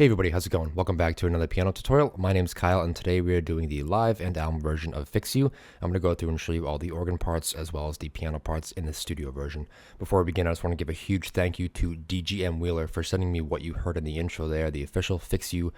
Hey everybody, how's it going? Welcome back to another piano tutorial. My name's Kyle, and today we are doing the live and album version of Fix You. I'm going to go through and show you all the organ parts as well as the piano parts in the studio version. Before we begin, I just want to give a huge thank you to DGM Wheeler for sending me what you heard in the intro there, the official Fix You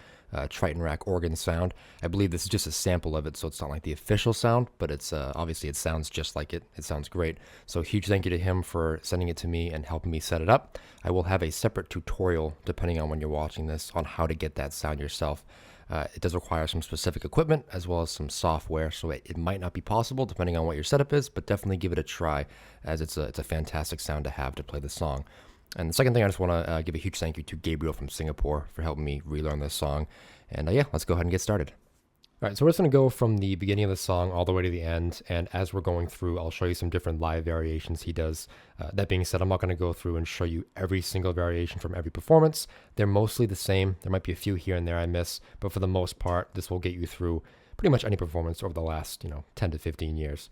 Triton Rack organ sound. I believe this is just a sample of it, so it's not like the official sound, but it's obviously it sounds just like it. It sounds great. So huge thank you to him for sending it to me and helping me set it up. I will have a separate tutorial, depending on when you're watching this, on how to get that sound yourself. It does require some specific equipment as well as some software, so it might not be possible depending on what your setup is, but definitely give it a try, as it's a fantastic sound to have to play the song. And the second thing, I just want to give a huge thank you to Gabriel from Singapore for helping me relearn this song. And yeah, let's go ahead and get started. All right, so we're just going to go from the beginning of the song all the way to the end, and as we're going through, I'll show you some different live variations he does. That being said, I'm not going to go through and show you every single variation from every performance. They're mostly the same. There might be a few here and there I miss, but for the most part, this will get you through pretty much any performance over the last, 10 to 15 years.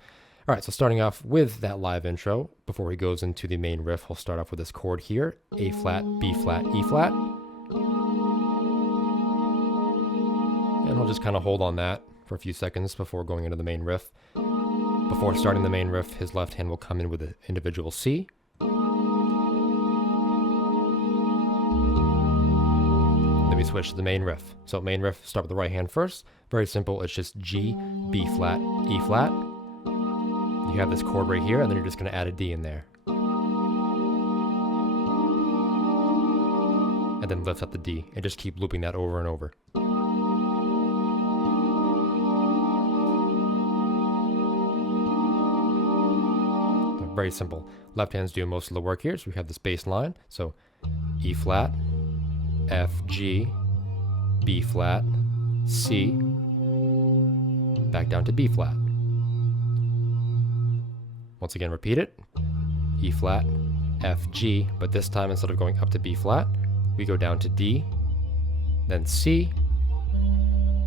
All right, so starting off with that live intro, before he goes into the main riff, we'll start off with this chord here, A flat, B flat, E flat. And we'll just kind of hold on that for a few seconds before going into the main riff. Before starting the main riff, his left hand will come in with an individual C. Then we switch to the main riff. So main riff, start with the right hand first. Very simple, it's just G, B flat, E flat. You have this chord right here, and then you're just going to add a D in there. And then lift up the D, and just keep looping that over and over. Very simple. Left hand's doing most of the work here, so we have this bass line. So E flat, F, G, B flat, C, back down to B flat. Once again, repeat it. E flat, F, G, but this time instead of going up to B flat, we go down to D, then C,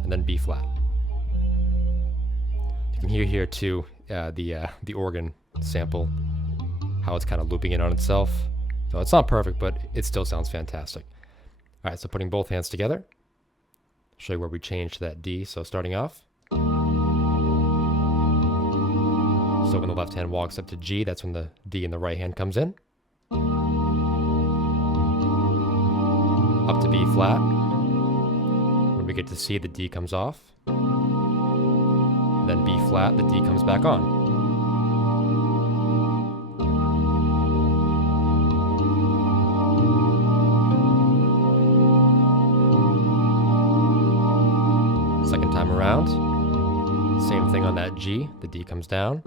and then B flat. You can hear here too the organ sample, how it's kind of looping in on itself. So it's not perfect, but it still sounds fantastic. All right, so putting both hands together, show you where we change to that D. So starting off, so when the left hand walks up to G, that's when the D in the right hand comes in. Up to B flat. When we get to C, the D comes off. Then B flat, the D comes back on. Second time around, same thing on that G, the D comes down,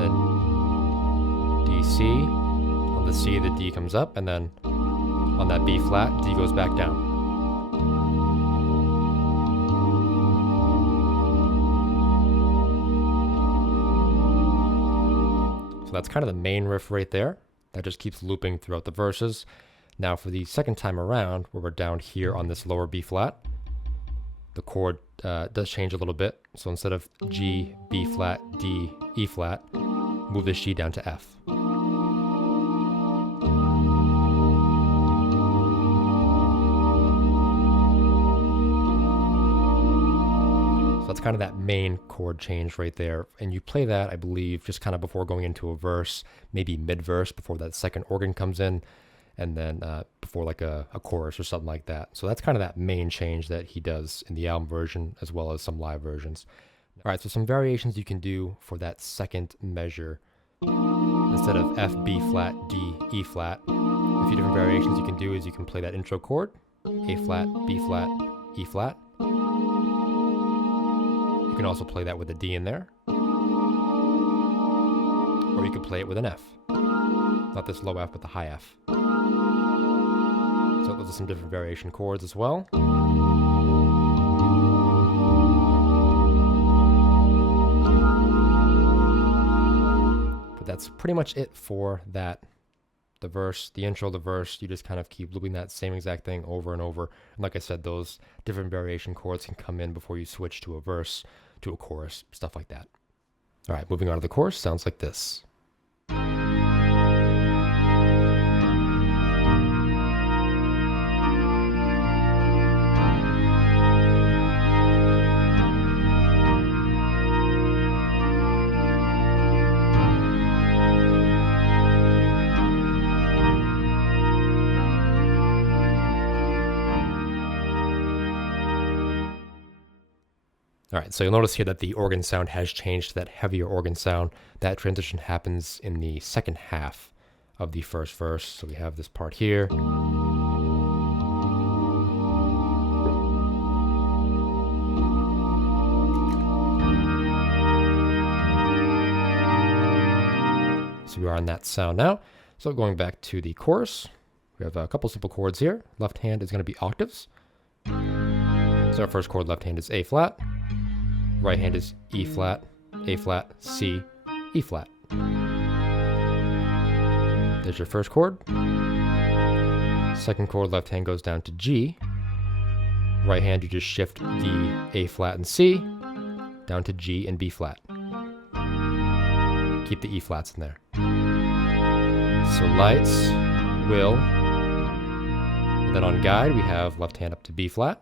then D, C, on the C the D comes up, and then on that B flat, D goes back down. So that's kind of the main riff right there. That just keeps looping throughout the verses. Now for the second time around, where we're down here on this lower B flat, the chord does change a little bit. So instead of G, B flat, D, E flat, move this G down to F. So that's kind of that main chord change right there. And you play that, I believe, just kind of before going into a verse, maybe mid-verse, before that second organ comes in, and then before like a chorus or something like that. So that's kind of that main change that he does in the album version as well as some live versions. All right, so some variations you can do for that second measure. Instead of F, B flat, D, E flat, a few different variations you can do is you can play that intro chord, A flat, B flat, E flat. You can also play that with a D in there. Or you could play it with an F. Not this low F, but the high F. So those are some different variation chords as well. But that's pretty much it for that. The verse, the intro, the verse, you just kind of keep looping that same exact thing over and over. And like I said, those different variation chords can come in before you switch to a verse, to a chorus, stuff like that. All right, moving on to the chorus, sounds like this. All right, so you'll notice here that the organ sound has changed to that heavier organ sound. That transition happens in the second half of the first verse. So we have this part here. So we are on that sound now. So going back to the chorus, we have a couple simple chords here. Left hand is going to be octaves. So our first chord, left hand, is A flat. Right hand is E flat, A flat, C, E flat. There's your first chord. Second chord, left hand goes down to G. Right hand, you just shift the A flat and C down to G and B flat. Keep the E flats in there. So lights, will. And then on guide, we have left hand up to B flat.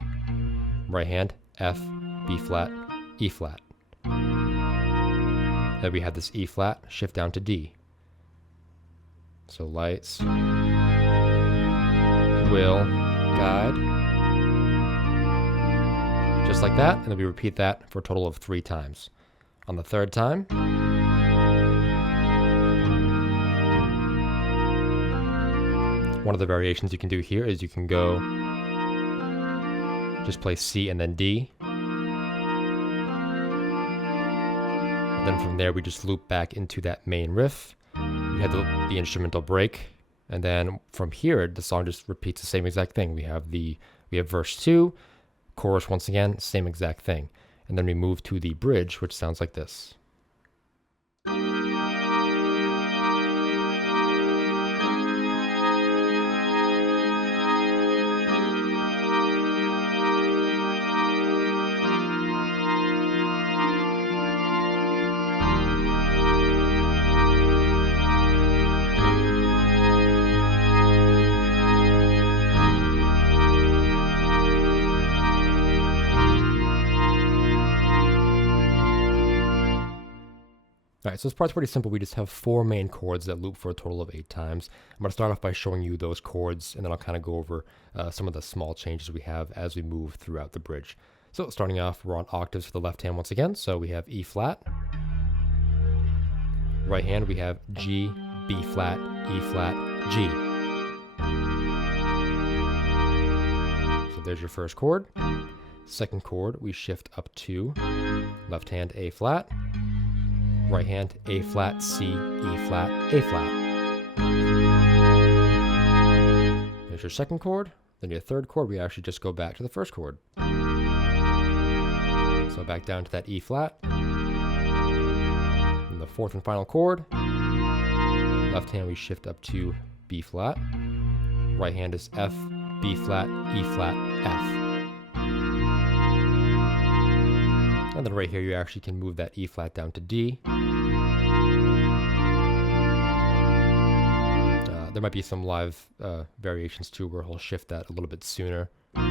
Right hand, F, B flat, E flat. Then we have this E flat, shift down to D. So lights, will, guide. Just like that, and then we repeat that for a total of 3 times. On the third time, one of the variations you can do here is you can go, just play C and then D. Then from there, we just loop back into that main riff. We had the instrumental break, and then from here, the song just repeats the same exact thing. We have verse 2, chorus once again, same exact thing, and then we move to the bridge, which sounds like this. All right, so this part's pretty simple. We just have 4 main chords that loop for a total of 8 times. I'm going to start off by showing you those chords, and then I'll kind of go over some of the small changes we have as we move throughout the bridge. So starting off, we're on octaves for the left hand once again. So we have E flat. Right hand, we have G, B flat, E flat, G. So there's your first chord. Second chord, we shift up to left hand A flat. Right hand, A flat, C, E flat, A flat. There's your second chord. Then your third chord, we actually just go back to the first chord. So back down to that E flat. And the fourth and final chord. Left hand, we shift up to B flat. Right hand is F, B flat, E flat, F. And then right here, you actually can move that E flat down to D. There might be some live variations too, where he'll shift that a little bit sooner. Yeah,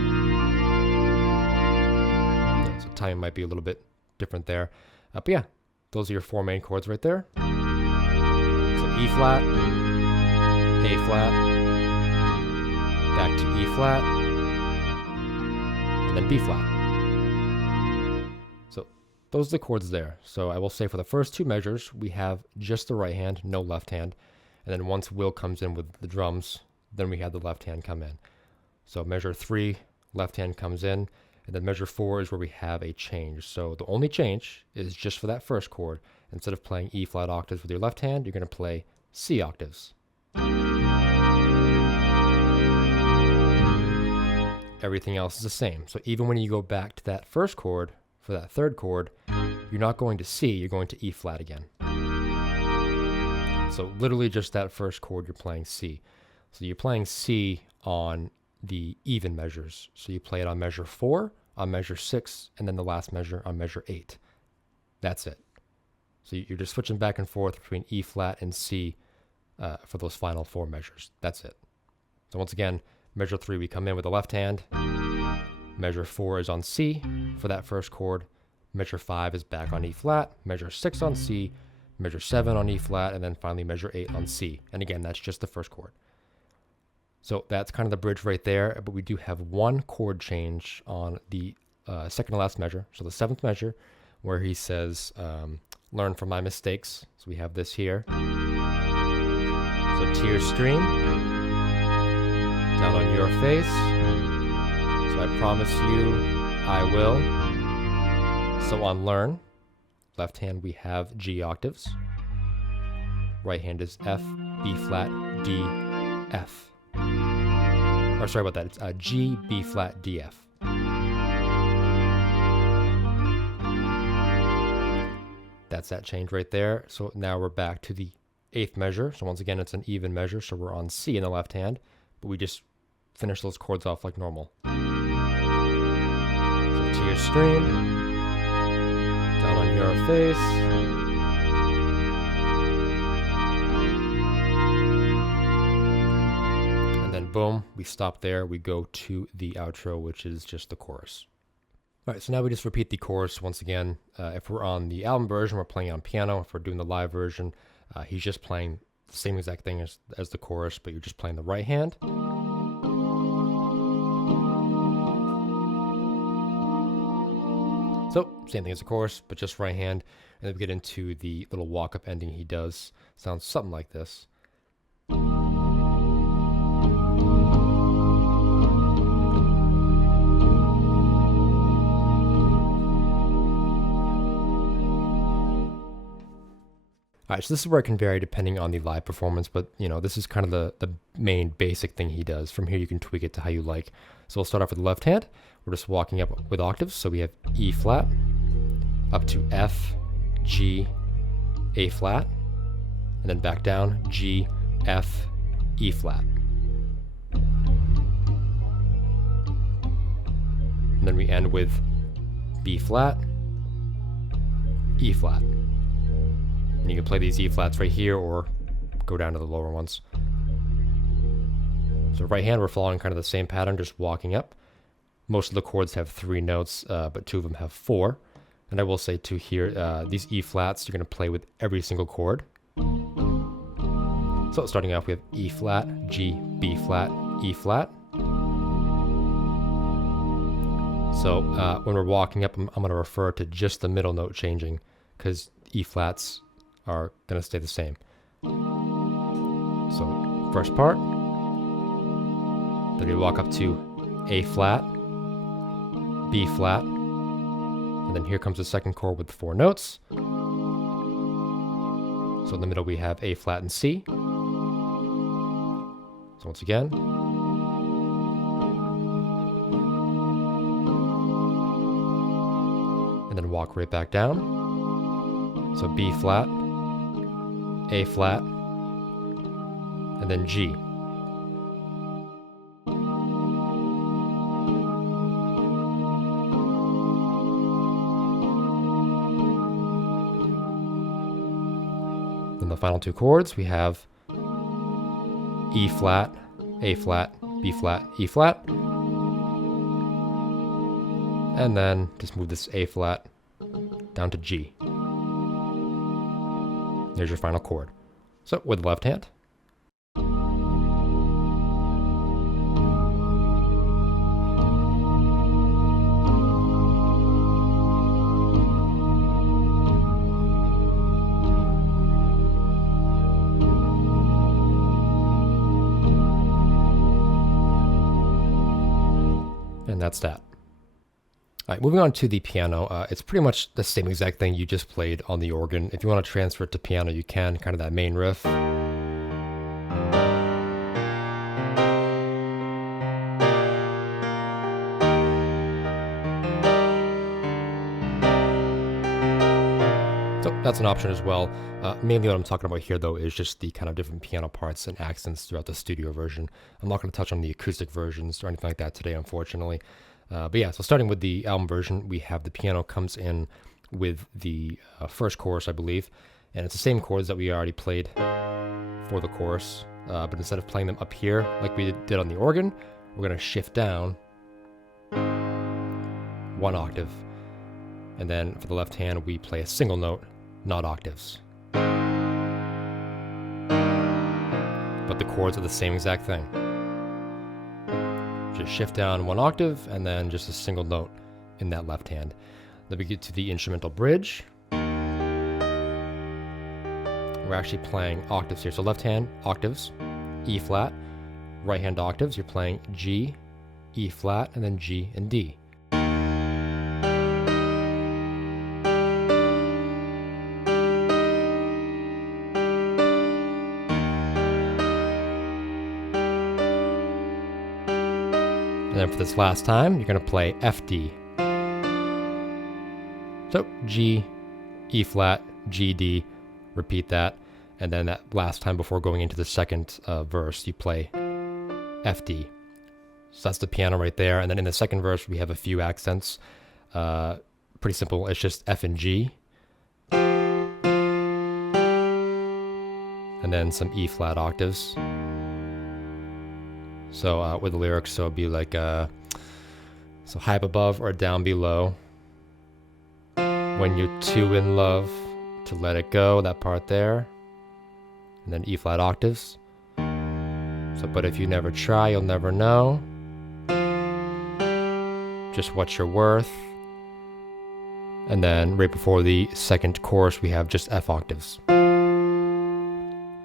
so timing might be a little bit different there. But yeah, those are your 4 main chords right there. So E flat, A flat, back to E flat, and then B flat. Those are the chords there. So I will say for the first 2 measures, we have just the right hand, no left hand. And then once Will comes in with the drums, then we have the left hand come in. So measure 3, left hand comes in. And then measure 4 is where we have a change. So the only change is just for that first chord. Instead of playing E flat octaves with your left hand, you're going to play C octaves. Everything else is the same. So even when you go back to that first chord, for that third chord, you're not going to C, you're going to E flat again. So literally just that first chord, you're playing C. So you're playing C on the even measures. So you play it on measure 4, on measure 6, and then the last measure on measure 8. That's it. So you're just switching back and forth between E flat and C for those final 4 measures. That's it. So once again, measure 3, we come in with the left hand. Measure 4 is on C for that first chord. Measure 5 is back on E flat. Measure 6 on C. Measure 7 on E flat. And then finally measure 8 on C. And again, that's just the first chord. So that's kind of the bridge right there. But we do have one chord change on the second to last measure, so the 7th measure, where he says, learn from my mistakes. So we have this here. So tears stream down on your face. So I promise you I will. So on learn, left hand we have G octaves. Right hand is F, B flat, D, F. Or sorry about that, it's G, B flat, D, F. That's that change right there. So now we're back to the 8th measure. So once again, it's an even measure. So we're on C in the left hand, but we just finish those chords off like normal. So tears stream down on your face. And then boom, we stop there. We go to the outro, which is just the chorus. All right, so now we just repeat the chorus once again. If we're on the album version, we're playing on piano. If we're doing the live version, he's just playing the same exact thing as the chorus, but you're just playing the right hand. So, same thing as the chorus, but just right hand. And then we get into the little walk-up ending he does. Sounds something like this. All right, so this is where it can vary depending on the live performance, but this is kind of the main basic thing he does. From here, you can tweak it to how you like. So we'll start off with the left hand. We're just walking up with octaves. So we have E flat, up to F, G, A flat, and then back down, G, F, E flat. And then we end with B flat, E flat. And you can play these E flats right here or go down to the lower ones. So right hand, we're following kind of the same pattern, just walking up. Most of the chords have 3 notes, but 2 of them have 4. And I will say too here, these E flats, you're going to play with every single chord. So starting off, we have E flat, G, B flat, E flat. So when we're walking up, I'm going to refer to just the middle note changing, because E flats are going to stay the same. So first part, then we walk up to A flat, B flat, and then here comes the second chord with 4 notes. So in the middle we have A flat and C. So once again, and then walk right back down. So B flat, A flat, and then G. Then the final 2 chords, we have E flat, A flat, B flat, E flat, and then just move this A flat down to G. There's your final chord. So with the left hand. And that's that. All right, moving on to the piano. It's pretty much the same exact thing you just played on the organ. If you want to transfer it to piano, you can, kind of that main riff. So that's an option as well. Mainly what I'm talking about here, though, is just the kind of different piano parts and accents throughout the studio version. I'm not going to touch on the acoustic versions or anything like that today, unfortunately. But yeah, so starting with the album version, we have the piano comes in with the first chorus, I believe, and it's the same chords that we already played for the chorus, but instead of playing them up here like we did on the organ, we're going to shift down 1 octave, and then for the left hand, we play a single note, not octaves. But the chords are the same exact thing. Just shift down 1 octave and then just a single note, in that left hand. Then we get to the instrumental bridge. We're actually playing octaves here. So left hand, octaves, E flat. Right hand octaves, you're playing G, E flat, and then G and D. And then for this last time, you're going to play F, D. So G, E flat, G, D, repeat that. And then that last time before going into the second verse, you play F, D. So that's the piano right there. And then in the second verse, we have a few accents. Pretty simple. It's just F and G. And then some E flat octaves. So with the lyrics, so it'd be like so high up above or down below. When you're too in love to let it go, that part there. And then E flat octaves. So, but if you never try, you'll never know. Just what you're worth. And then right before the second chorus, we have just F octaves.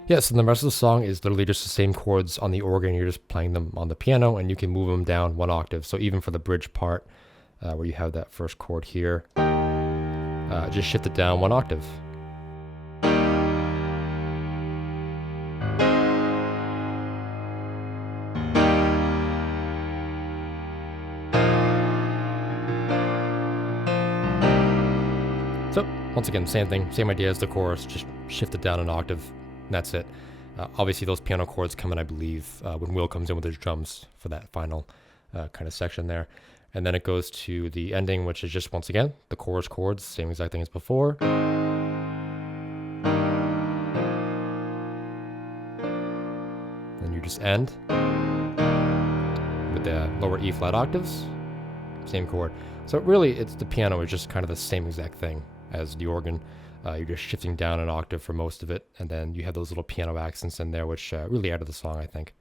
Yes, and the rest of the song is literally just the same chords on the organ. You're just playing them on the piano, and you can move them down one octave. So even for the bridge part, where you have that first chord here, just shift it down one octave. So once again, same thing, same idea as the chorus, just shift it down an octave, and that's it. Obviously those piano chords come in, I believe, when Will comes in with his drums for that final kind of section there. And then it goes to the ending, which is just, once again, the chorus chords, same exact thing as before. Then you just end with the lower E flat octaves, same chord. So really, it's the piano is just kind of the same exact thing as the organ. You're just shifting down an octave for most of it, and then you have those little piano accents in there, which really add to the song, I think.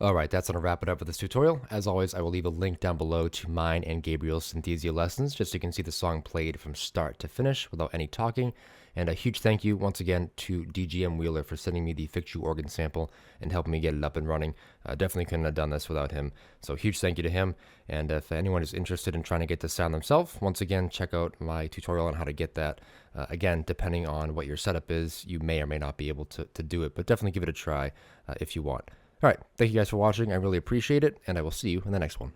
Alright, that's going to wrap it up for this tutorial. As always, I will leave a link down below to mine and Gabriel's Synthesia lessons, just so you can see the song played from start to finish without any talking. And a huge thank you once again to DGM Wheeler for sending me the Fix You organ sample and helping me get it up and running. Definitely couldn't have done this without him. So huge thank you to him. And if anyone is interested in trying to get this sound themselves, once again, check out my tutorial on how to get that. Again, depending on what your setup is, you may or may not be able to do it, but definitely give it a try if you want. Alright, thank you guys for watching. I really appreciate it, and I will see you in the next one.